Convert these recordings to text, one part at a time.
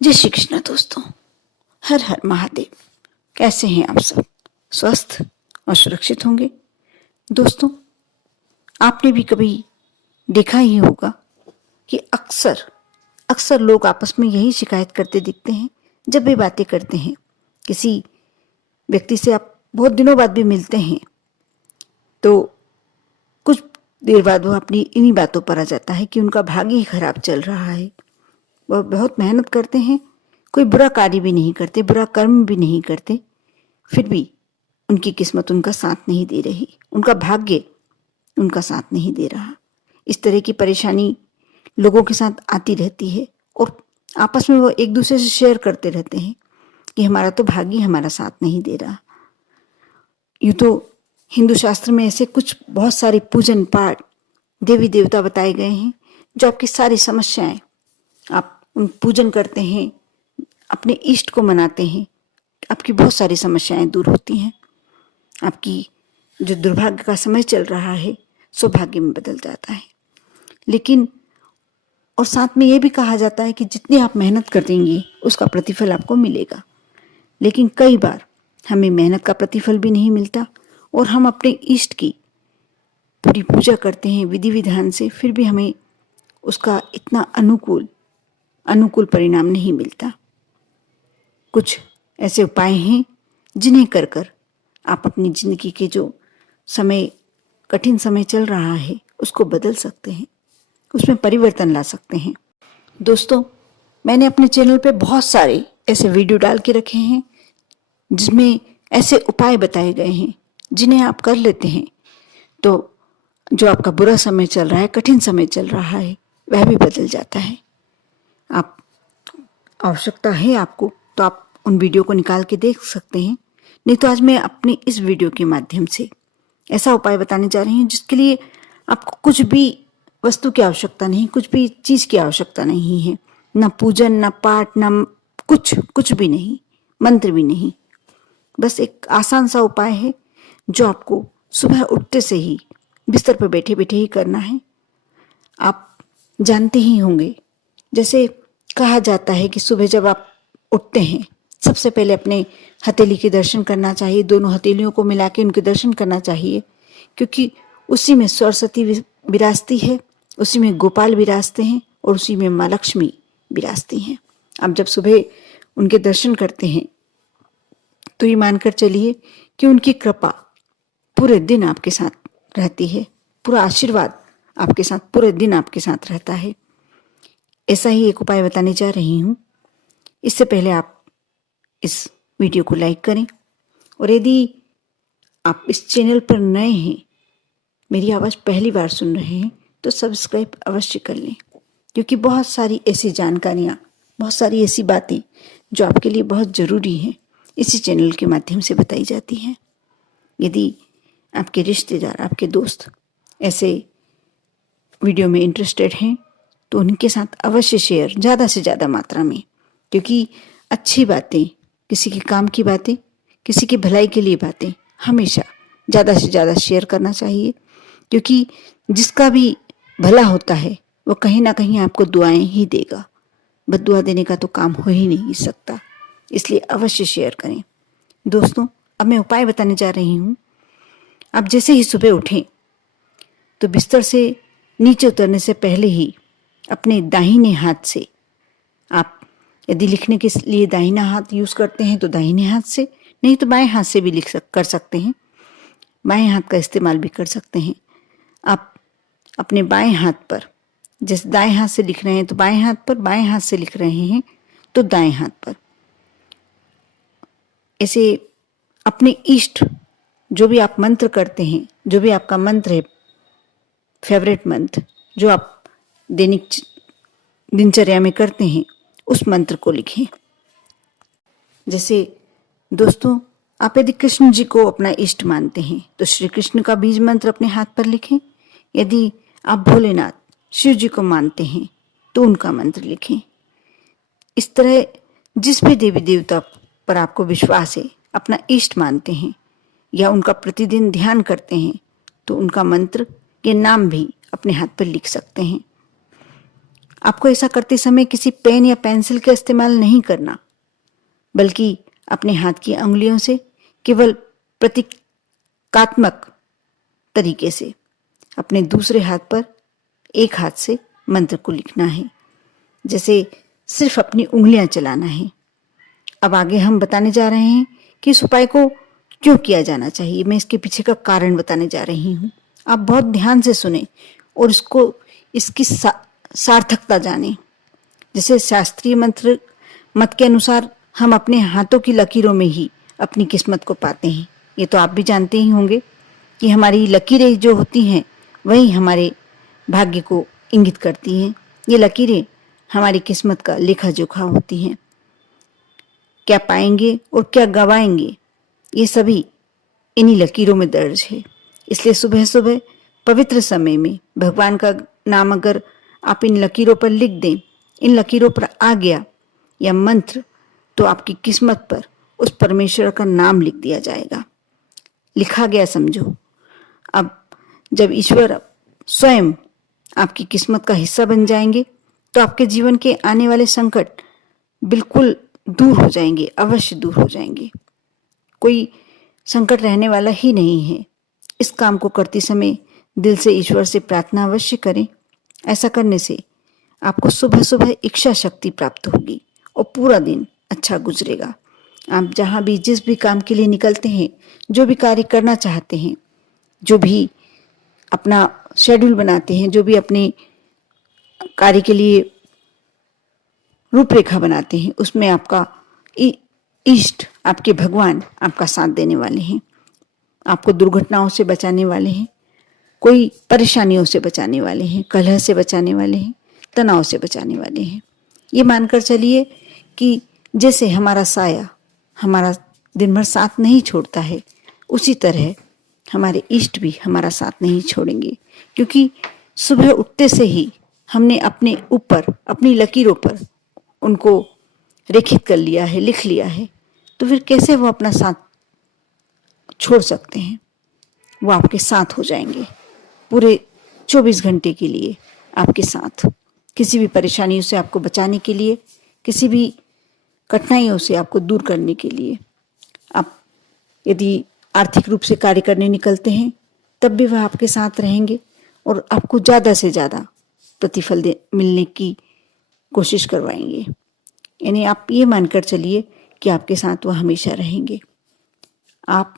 जय श्री कृष्ण दोस्तों। हर हर महादेव। कैसे हैं आप सब? स्वस्थ और सुरक्षित होंगे। दोस्तों, आपने भी कभी देखा ही होगा कि अक्सर अक्सर लोग आपस में यही शिकायत करते दिखते हैं जब भी बातें करते हैं। किसी व्यक्ति से आप बहुत दिनों बाद भी मिलते हैं तो कुछ देर बाद वो अपनी इन्हीं बातों पर आ जाता है कि उनका भाग्य ही खराब चल रहा है। वह बहुत मेहनत करते हैं, कोई बुरा कार्य भी नहीं करते, बुरा कर्म भी नहीं करते, फिर भी उनकी किस्मत उनका साथ नहीं दे रही, उनका भाग्य उनका साथ नहीं दे रहा। इस तरह की परेशानी लोगों के साथ आती रहती है और आपस में वो एक दूसरे से शेयर करते रहते हैं कि हमारा तो भाग्य हमारा साथ नहीं दे रहा। यूँ तो हिंदू शास्त्र में ऐसे कुछ बहुत सारे पूजन पाठ देवी देवता बताए गए हैं जो आपकी सारी समस्याएं, आप उन पूजन करते हैं, अपने इष्ट को मनाते हैं, आपकी बहुत सारी समस्याएं दूर होती हैं। आपकी जो दुर्भाग्य का समय चल रहा है सौभाग्य में बदल जाता है। लेकिन और साथ में ये भी कहा जाता है कि जितनी आप मेहनत करेंगे उसका प्रतिफल आपको मिलेगा। लेकिन कई बार हमें मेहनत का प्रतिफल भी नहीं मिलता और हम अपने इष्ट की पूरी पूजा करते हैं विधि विधान से, फिर भी हमें उसका इतना अनुकूल परिणाम नहीं मिलता। कुछ ऐसे उपाय हैं जिन्हें कर कर आप अपनी जिंदगी के जो कठिन समय चल रहा है उसको बदल सकते हैं, उसमें परिवर्तन ला सकते हैं। दोस्तों, मैंने अपने चैनल पे बहुत सारे ऐसे वीडियो डाल के रखे हैं जिसमें ऐसे उपाय बताए गए हैं जिन्हें आप कर लेते हैं तो जो आपका बुरा समय चल रहा है, कठिन समय चल रहा है, वह भी बदल जाता है। आप आवश्यकता है आपको तो आप उन वीडियो को निकाल के देख सकते हैं। नहीं तो आज मैं अपनी इस वीडियो के माध्यम से ऐसा उपाय बताने जा रही हूँ जिसके लिए आपको कुछ भी वस्तु की आवश्यकता नहीं, कुछ भी चीज़ की आवश्यकता नहीं है, ना पूजन, ना पाठ, ना कुछ भी नहीं, मंत्र भी नहीं। बस एक आसान सा उपाय है जो आपको सुबह उठते से ही बिस्तर पर बैठे बैठे ही करना है। आप जानते ही होंगे, जैसे कहा जाता है कि सुबह जब आप उठते हैं सबसे पहले अपने हथेली के दर्शन करना चाहिए, दोनों हथेलियों को मिला के उनके दर्शन करना चाहिए, क्योंकि उसी में सरस्वती विराजती है, उसी में गोपाल विराजते हैं और उसी में माँ लक्ष्मी विराजती हैं। आप जब सुबह उनके दर्शन करते हैं तो ये मानकर चलिए कि उनकी कृपा पूरे दिन आपके साथ रहती है, पूरा आशीर्वाद आपके साथ पूरे दिन आपके साथ रहता है। ऐसा ही एक उपाय बताने जा रही हूँ। इससे पहले आप इस वीडियो को लाइक करें और यदि आप इस चैनल पर नए हैं, मेरी आवाज़ पहली बार सुन रहे हैं, तो सब्सक्राइब अवश्य कर लें, क्योंकि बहुत सारी ऐसी जानकारियाँ, बहुत सारी ऐसी बातें जो आपके लिए बहुत ज़रूरी हैं इसी चैनल के माध्यम से बताई जाती हैं। यदि आपके रिश्तेदार, आपके दोस्त ऐसे वीडियो में इंटरेस्टेड हैं तो उनके साथ अवश्य शेयर ज़्यादा से ज़्यादा मात्रा में, क्योंकि अच्छी बातें, किसी के काम की बातें, किसी की भलाई के लिए बातें हमेशा ज़्यादा से ज़्यादा शेयर करना चाहिए, क्योंकि जिसका भी भला होता है वो कहीं ना कहीं आपको दुआएं ही देगा। बद्दुआ देने का तो काम हो ही नहीं सकता, इसलिए अवश्य शेयर करें। दोस्तों, अब मैं उपाय बताने जा रही हूँ। आप जैसे ही सुबह उठें तो बिस्तर से नीचे उतरने से पहले ही अपने दाहिने हाथ से, आप यदि लिखने के लिए दाहिना हाथ यूज़ करते हैं तो दाहिने हाथ से, नहीं तो बाएं हाथ से भी कर सकते हैं, बाएं हाथ का इस्तेमाल भी कर सकते हैं। आप अपने बाएं हाथ पर, जैसे दाएं हाथ से लिख रहे हैं तो बाएं हाथ पर, बाएं हाथ से लिख रहे हैं तो दाएं हाथ पर, ऐसे अपने इष्ट जो भी आप मंत्र करते हैं, जो भी आपका मंत्र है, फेवरेट मंत्र जो आप दैनिक दिनचर्या में करते हैं, उस मंत्र को लिखें। जैसे दोस्तों, आप यदि कृष्ण जी को अपना इष्ट मानते हैं तो श्री कृष्ण का बीज मंत्र अपने हाथ पर लिखें। यदि आप भोलेनाथ शिव जी को मानते हैं तो उनका मंत्र लिखें। इस तरह जिस भी देवी देवता पर आपको विश्वास है, अपना इष्ट मानते हैं या उनका प्रतिदिन ध्यान करते हैं, तो उनका मंत्र के नाम भी अपने हाथ पर लिख सकते हैं। आपको ऐसा करते समय किसी पेन या पेंसिल का इस्तेमाल नहीं करना, बल्कि अपने हाथ की अंगुलियों से केवल प्रतीकात्मक तरीके से अपने दूसरे हाथ पर एक हाथ से मंत्र को लिखना है, जैसे सिर्फ अपनी उंगलियां चलाना है। अब आगे हम बताने जा रहे हैं कि इस उपाय को क्यों किया जाना चाहिए। मैं इसके पीछे का कारण बताने जा रही हूँ। आप बहुत ध्यान से सुने और इसकी सार्थकता जानें। जैसे शास्त्रीय मंत्र मत के अनुसार हम अपने हाथों की लकीरों में ही अपनी किस्मत को पाते हैं। ये तो आप भी जानते ही होंगे कि हमारी लकीरें जो होती हैं वही हमारे भाग्य को इंगित करती हैं। ये लकीरें हमारी किस्मत का लेखा जोखा होती हैं। क्या पाएंगे और क्या गवाएंगे, ये सभी इन्हीं लकीरों में दर्ज है। इसलिए सुबह सुबह पवित्र समय में भगवान का नाम अगर आप इन लकीरों पर लिख दें, इन लकीरों पर आ गया या मंत्र, तो आपकी किस्मत पर उस परमेश्वर का नाम लिख दिया जाएगा। लिखा गया समझो। अब जब ईश्वर स्वयं आपकी किस्मत का हिस्सा बन जाएंगे तो आपके जीवन के आने वाले संकट बिल्कुल दूर हो जाएंगे, अवश्य दूर हो जाएंगे। कोई संकट रहने वाला ही नहीं है। इस काम को करते समय दिल से ईश्वर से प्रार्थना अवश्य करें। ऐसा करने से आपको सुबह सुबह इच्छा शक्ति प्राप्त होगी और पूरा दिन अच्छा गुजरेगा। आप जहाँ भी जिस भी काम के लिए निकलते हैं, जो भी कार्य करना चाहते हैं, जो भी अपना शेड्यूल बनाते हैं, जो भी अपने कार्य के लिए रूपरेखा बनाते हैं, उसमें आपका इष्ट, आपके भगवान आपका साथ देने वाले हैं। आपको दुर्घटनाओं से बचाने वाले हैं, कोई परेशानियों से बचाने वाले हैं, कलह से बचाने वाले हैं, तनाव से बचाने वाले हैं। ये मानकर चलिए कि जैसे हमारा साया हमारा दिन भर साथ नहीं छोड़ता है, उसी तरह हमारे इष्ट भी हमारा साथ नहीं छोड़ेंगे। क्योंकि सुबह उठते से ही हमने अपने ऊपर, अपनी लकीरों पर उनको रेखित कर लिया है, लिख लिया है, तो फिर कैसे वो अपना साथ छोड़ सकते हैं। वो आपके साथ हो जाएंगे पूरे 24 घंटे के लिए, आपके साथ किसी भी परेशानियों से आपको बचाने के लिए, किसी भी कठिनाइयों से आपको दूर करने के लिए। आप यदि आर्थिक रूप से कार्य करने निकलते हैं तब भी वह आपके साथ रहेंगे और आपको ज़्यादा से ज़्यादा प्रतिफल मिलने की कोशिश करवाएंगे। यानी आप ये मानकर चलिए कि आपके साथ वह हमेशा रहेंगे। आप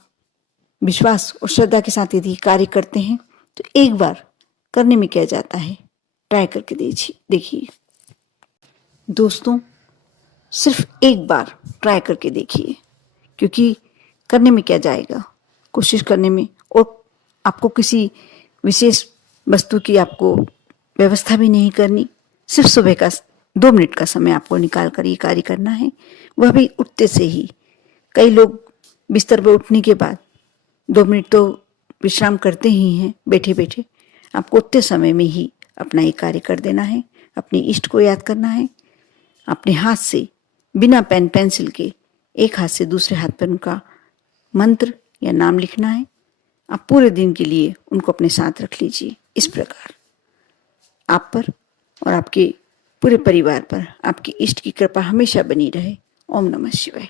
विश्वास और श्रद्धा के साथ यदि कार्य करते हैं तो एक बार करने में क्या जाता है, ट्राई करके देखिए। दोस्तों, सिर्फ एक बार ट्राई करके देखिए, क्योंकि करने में क्या जाएगा, कोशिश करने में। और आपको किसी विशेष वस्तु की आपको व्यवस्था भी नहीं करनी। सिर्फ सुबह का 2 मिनट का समय आपको निकाल कर ये कार्य करना है, वह भी उठते से ही। कई लोग बिस्तर पर उठने के बाद 2 मिनट तो विश्राम करते ही हैं बैठे बैठे। आपको उठते समय में ही अपना ये कार्य कर देना है। अपने इष्ट को याद करना है। अपने हाथ से बिना पेन पेंसिल के एक हाथ से दूसरे हाथ पर उनका मंत्र या नाम लिखना है। आप पूरे दिन के लिए उनको अपने साथ रख लीजिए। इस प्रकार आप पर और आपके पूरे परिवार पर आपकी इष्ट की कृपा हमेशा बनी रहे। ओम नमः शिवाय।